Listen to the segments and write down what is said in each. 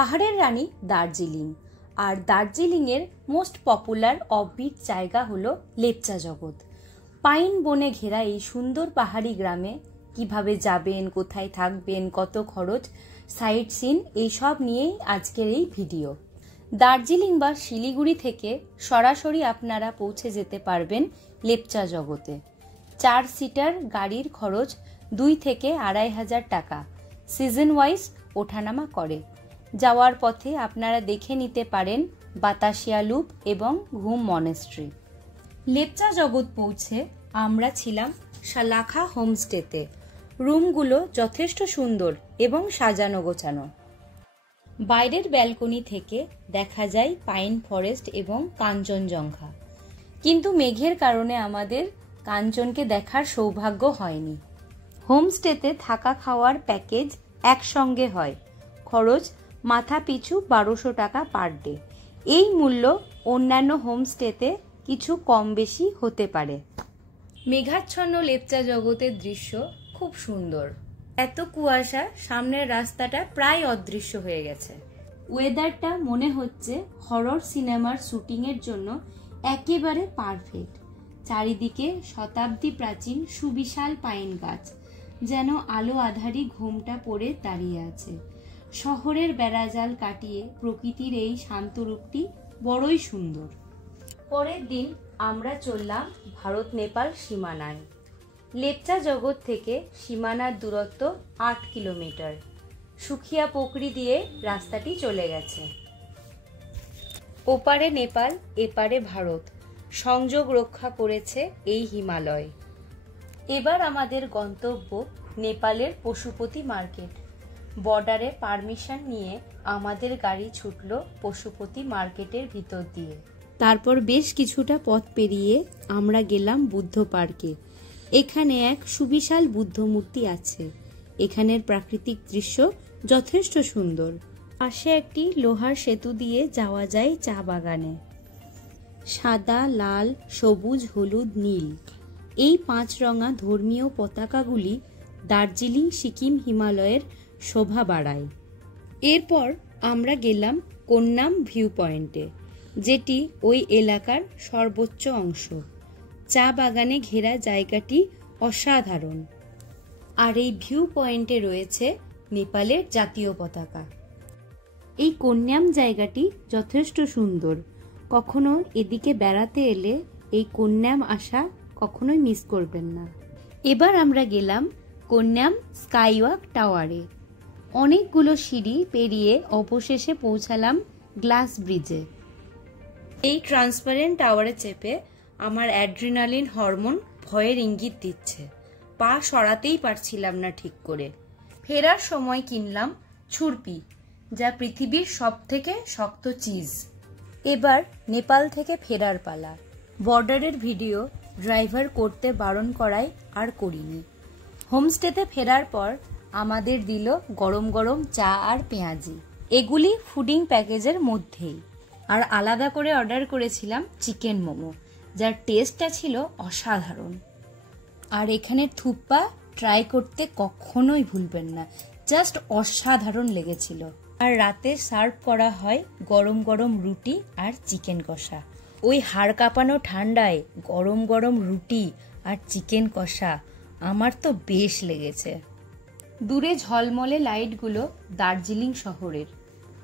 পাহাড়ের রানী দার্জিলিং। আর দার্জিলিংয়ের most popular offbeat জায়গা হলো লেপচা জগৎ। পাইন বনে ঘেরা এই সুন্দর পাহাড়ি গ্রামে কিভাবে যাবেন, কোথায় থাকবেন, কত খরচ, সাইট সিন এইসব নিয়েই আজকের এই ভিডিও। দার্জিলিং বা শিলিগুড়ি থেকে সরাসরি আপনারা পৌঁছে যেতে পারবেন লেপচা জগতে। 4 সিটার গাড়ির খরচ 2 থেকে 2,500 টাকা। সিজন ওয়াইজ ওঠানামা করে। যাওয়ার পথে আপনারা দেখে নিতে পারেন বাতাসিয়া লুপ এবং ঘুম মনেস্ট্রি। লেপচা জগৎ পৌঁছে আমরা ছিলাম শালাখা হোমস্টেতে। রুমগুলো যথেষ্ট সুন্দর এবং সাজানো গোছানো। বাইরের ব্যালকনি থেকে দেখা যায় পাইন ফরেস্ট এবং কাঞ্চনজঙ্ঘা, কিন্তু মেঘের কারণে আমাদের কাঞ্চনকে দেখার সৌভাগ্য হয়নি। হোমস্টেতে থাকা খাওয়ার প্যাকেজ একসঙ্গে হয়। খরচ মাথা পিছু 1200 টাকা পার ডে। এই মূল্য অন্যান্য হোমস্টেতে কিছু কম বেশি হতে পারে। মেঘাচ্ছন্ন লেপচা জগতের দৃশ্য খুব সুন্দর। এত কুয়াশা, সামনের রাস্তাটা প্রায় অদৃশ্য হয়ে গেছে। ওয়েদারটা মনে হচ্ছে হরর সিনেমার শুটিংয়ের জন্য একেবারে পারফেক্ট। চারিদিকে শতাব্দী প্রাচীন সুবিশাল পাইন গাছ, যেন আলো আধারি ঘুমটা পড়ে দাঁড়িয়ে আছে। শহরের বেড়াজাল কাটিয়ে প্রকৃতির এই শান্ত রূপটি বড়ই সুন্দর। পরের দিন আমরা চললাম ভারত নেপাল সীমানায়। লেপচা জগৎ থেকে সীমানার দূরত্ব 8 কিলোমিটার। সুখিয়া পোকরি দিয়ে রাস্তাটি চলে গেছে। ওপারে নেপাল, এপারে ভারত, সংযোগ রক্ষা করেছে এই হিমালয়। এবার আমাদের গন্তব্য নেপালের পশুপতি মার্কেট। বর্ডারে পারমিশন নিয়ে আমাদের গাড়ি ছুটল পশুপতি মার্কেটের ভিতর দিয়ে। তারপর বেশ কিছুটা পথ পেরিয়ে আমরা গেলাম বুদ্ধ পার্কে। এখানে এক সুবিশাল বুদ্ধ মূর্তি আছে। এখানের প্রাকৃতিক দৃশ্য যথেষ্ট সুন্দর। পাশে একটি লোহার সেতু দিয়ে যাওয়া যায় চা বাগানে। সাদা, লাল, সবুজ, হলুদ, নীল এই 5 রঙা ধর্মীয় পতাকাগুলি দার্জিলিং সিকিম হিমালয়ের শোভা বাড়ায়। এরপর আমরা গেলাম কোন্নাম ভিউ পয়েন্টে, যেটি ওই এলাকার সর্বোচ্চ অংশ। চা বাগানে ঘেরা জায়গাটি অসাধারণ। আর এই ভিউ পয়েন্টে রয়েছে নেপালের জাতীয় পতাকা। এই কোন্নাম জায়গাটি যথেষ্ট সুন্দর। কখনো এদিকে বেড়াতে এলে এই কোন্নাম আসা কখনোই মিস করবেন না। এবার আমরা গেলাম কোন্নাম স্কাইওয়াক টাওয়ারে। অনেকগুলো সিঁড়ি পেরিয়ে অবশেষে পৌঁছালাম গ্লাস ব্রিজে। এই ট্রান্সপারেন্ট টাওয়ারে চেপে আমার অ্যাড্রিনালিন হরমোন ভয়ের ইঙ্গিত দিচ্ছে। পা সরাতেই পারছিলাম না ঠিক করে। ফেরার সময় কিনলাম ছুরপি, যা পৃথিবীর সবথেকে শক্ত চিজ। এবার নেপাল থেকে ফেরার পালা। বর্ডারের ভিডিও ড্রাইভার করতে বারণ করায় আর করিনি। হোমস্টেতে ফেরার পর আমাদের দিল গরম গরম চা আর পেঁয়াজি। এগুলি ফুডিং প্যাকেজের মধ্যেই। আর আলাদা করে অর্ডার করেছিলাম চিকেন মোমো, যার টেস্টটা ছিল অসাধারণ। আর এখানের থুপ্পা ট্রাই করতে কখনোই ভুলবেন না, জাস্ট অসাধারণ লেগেছিল। আর রাতে সার্ভ করা হয় গরম গরম রুটি আর চিকেন কষা। ওই হাড় কাঁপানো ঠান্ডায় গরম গরম রুটি আর চিকেন কষা আমার তো বেশ লেগেছে। দূরে ঝলমলে লাইটগুলো দার্জিলিং শহরের,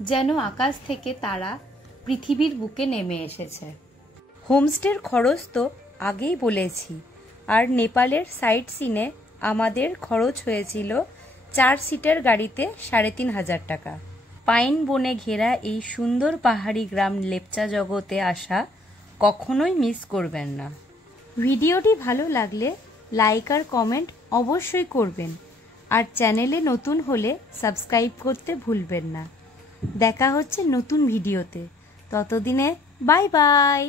যেন আকাশ থেকে তারা পৃথিবীর বুকে নেমে এসেছে। হোমস্টের খরচ তো আগেই বলেছি। আর নেপালের সাইট সিনে আমাদের খরচ হয়েছিল 4 সিটার গাড়িতে 3,500 টাকা। পাইন বনে ঘেরা এই সুন্দর পাহাড়ি গ্রাম লেপচা জগতে আসা কখনোই মিস করবেন না। ভিডিওটি ভালো লাগলে লাইক আর কমেন্ট অবশ্যই করবেন। আর চ্যানেলে নতুন হলে সাবস্ক্রাইব করতে ভুলবেন না। দেখা হচ্ছে নতুন ভিডিওতে। ততদিনে বাই বাই।